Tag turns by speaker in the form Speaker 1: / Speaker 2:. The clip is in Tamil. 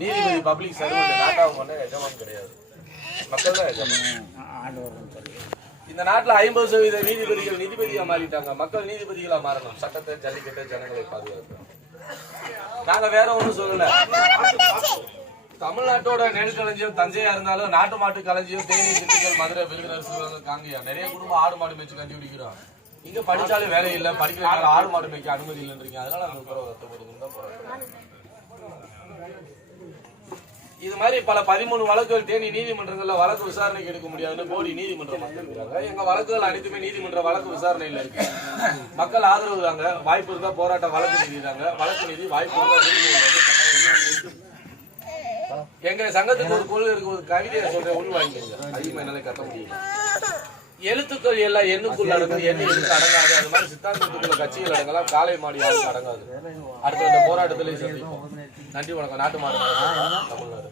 Speaker 1: நீதிபதி பப்ளிக் சர்வெண்ட் நாட்டாவும் பண்ண எஜமான் கிடையாது. மக்கள் தான் எஜமான். இந்த நாட்டுல ஐம்பது சதவீத நீதிபதிகள் நீதிபதியா மாறிட்டாங்க. மக்கள் நீதிபதிகளா மாறணும். சட்டத்தை ஜல்லிக்கட்டை ஜனங்களை பாதுகாக்கணும். நாங்க வேற ஒண்ணும் சொல்லல. தமிழ்நாட்டோட நெல் களஞ்சியம் தஞ்சையா இருந்தாலும் நாட்டு மாட்டு களஞ்சியம் தேனி திண்டுக்கல் மதுரை விருதுநகர் சிவகங்கை காங்கியா நிறைய குடும்பம் ஆடு மாடு மேய்ச்சி கஞ்சி குடிக்கிறோம் இங்க படிச்சாலும் வேலை இல்ல. படிக்கிறதுனால ஆடு மாடு மேய்க்க அனுமதி இல்லைன்றீங்க அதனால உத்தரவு ரத்துப்படுதுன்னு தான் போராட்டம் இது மாதிரி பல பதிமூணு வழக்குகள் தேனி நீதிமன்றங்கள்ல வழக்கு விசாரணைக்கு எடுக்க முடியாதுன்னு போடி நீதிமன்றம் வந்திருக்காங்க எங்க வழக்குகள் அனைத்துமே நீதிமன்ற வழக்கு விசாரணையில இருக்கு. மக்கள் ஆதரவு தாங்க. வாய்ப்பு இருந்தா போராட்டம் வழக்கு நிதி தாங்க. வழக்கு நிதி வாய்ப்பு இருந்தா எங்க சங்கத்துக்கு ஒரு கொள்கை இருக்கு ஒரு கவிதையை சொல்றேன் உள் வாங்கிக்கோங்க அதிகமா என்னால கட்ட முடியும் எழுத்துக்கள் எல்லாம் எண்ணுக்குள்ள அடங்கும் எண்ணு எழுத்து அடங்காது. அது மாதிரி சித்தாந்தத்துக்குள்ள கட்சிகள் அடங்கலாம் காலை மாடி யாருக்கு அடங்காது. அடுத்த இந்த போராட்டத்திலே சந்திப்போம். நன்றி வணக்கம். நாட்டு மாடு தமிழ்நாடு.